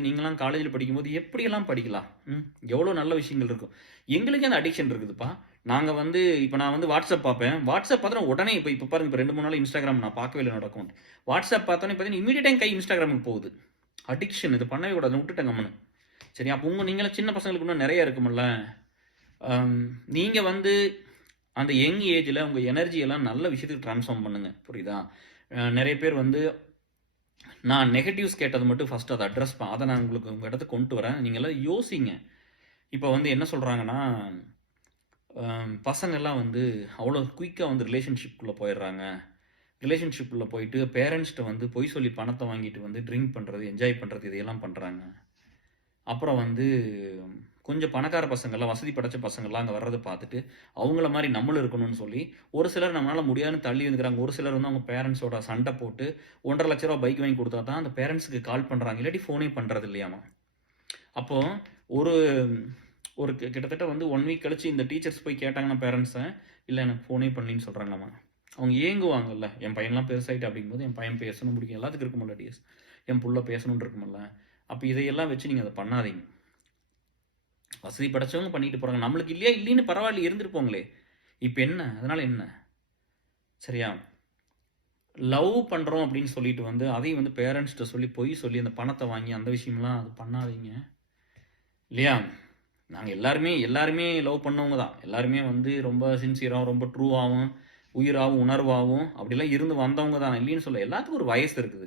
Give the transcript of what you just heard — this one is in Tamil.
நீங்கலாம் காலேஜ்ல படிக்கும்போது எப்படியெல்லாம் படிக்கலாம்? எவ்வளோ நல்ல விஷயங்கள் இருக்கும். எங்களுக்கே அந்த அடிக்ஷன் இருக்குதுப்பா. நாங்க வந்து இப்ப நான் வந்து WhatsApp பார்ப்பேன். WhatsApp பார்த்தோன உடனே இப்ப பாருங்க, இப்ப 2, 3 நாளா Instagram நான் பார்க்கவே இல்ல என்னோட அக்கவுண்ட். WhatsApp பார்த்தோனே பார்த்தீங்கன்னா, இம்மீடியட்டா என் கை Instagramக்கு போகுது. அடிக்ஷன் இது பண்ணவே கூடாதுன்னு விட்டுட்டேன் கம்முனு. சரி, அப்ப நீங்கலாம் சின்ன பசங்களுக்கு இன்னும் நெறைய இருக்கும்ல. அம் நீங்க வந்து அந்த யங் ஏஜ்ல உங்க எனர்ஜி எல்லாம் நல்ல விஷயத்துக்கு ட்ரான்ஸ்ஃபார்ம் பண்ணுங்க. புரியுதா? நெறைய பேர் வந்து நான் நெகட்டிவ்ஸ் கேட்டது மட்டும் ஃபர்ஸ்ட் அத அட்ரஸ் அத நான் உங்களுக்கு உங்க இடத்துக்கு கொண்டு வரேன். நீங்க எல்லாம் யோசிங்க. இப்ப வந்து என்ன சொல்றாங்கன்னா, பசங்கள்லாம் வந்து அவ்வளோ குயிக்கா வந்து ரிலேஷன்ஷிப்குள்ள போயிடுறாங்க. ரிலேஷன்ஷிப்குள்ள போயிட்டு பேரண்ட்ஸ்ட்ட வந்து பொய் சொல்லி பணத்த வாங்கிட்டு வந்து ட்ரிங்க் பண்றது, என்ஜாய் பண்றது இதையெல்லாம் பண்றாங்க. அப்புறம் வந்து கொஞ்சம் பணக்கார பசங்கள்லாம், வசதி படைச்ச பசங்கள்லாம் அங்க வர்றத பார்த்துட்டு, அவங்கள மாரி நம்மளும் இருக்கணும்னு சொல்லி, ஒரு சிலர் நம்மளால முடியாதுன்னு தள்ளி வந்துக்கிறாங்க. ஒரு சிலர் வந்து அவங்க பேரண்ட்ஸோட சண்ட போட்டு ரூ. 1,50,000 பைக் வாங்கி குடுத்தா தான் அந்த பேரண்ட்ஸ்க்கு கால் பண்றாங்க. இல்லாட்டி ஃபோனே பண்றது இல்லையாமா. அப்போ ஒரு ஒரு கிட்டத்தட்ட வந்து 1 வீக் கழிச்சு இந்த டீச்சர்ஸ் போய் கேட்டாங்கன்னா பேரண்ட்ஸ, "இல்ல எனக்கு ஃபோனே பண்ணலன்னு" சொல்றாங்களாமா. அவங்க ஏங்குவாங்கல்ல. என் பையன்லாம் பெருசாயிட்டான் அப்படிங்கும்போது, என் பையன் பேசணும் பிடிக்கும். எல்லாத்துக்கும் இருக்கும்ல டிஎஸ். என் புள்ள பேசணும்னு இருக்கும்ல. அப்ப இதையெல்லாம் வச்சு நீங்க அத பண்ணாதீங்க. வசதி படைச்சவங்க பண்ணிட்டு போறாங்க. நம்மளுக்கு இல்லையா இல்லைன்னு பரவாயில்ல இருந்துட்டு போங்களே. இப்ப என்ன? அதனால என்ன? சரியா? லவ் பண்றோம் அப்படின்னு சொல்லிட்டு வந்து, அதையும் வந்து பேரண்ட்ஸ்ட்ட சொல்லி பொய் சொல்லி அந்த பணத்த வாங்கி அந்த விஷயம்லாம் அது பண்ணாதீங்க. இல்லையா? நாங்க எல்லாருமே எல்லாருமே லவ் பண்ணவங்க தான். எல்லாருமே வந்து ரொம்ப சின்சியராவும், ரொம்ப ட்ரூவாவும், உயிராவும், உணர்வாவும் அப்படிலாம் இருந்து வந்தவங்க தான். இல்லைன்னு சொல்லல. எல்லாத்துக்கும் ஒரு வயசு இருக்குது.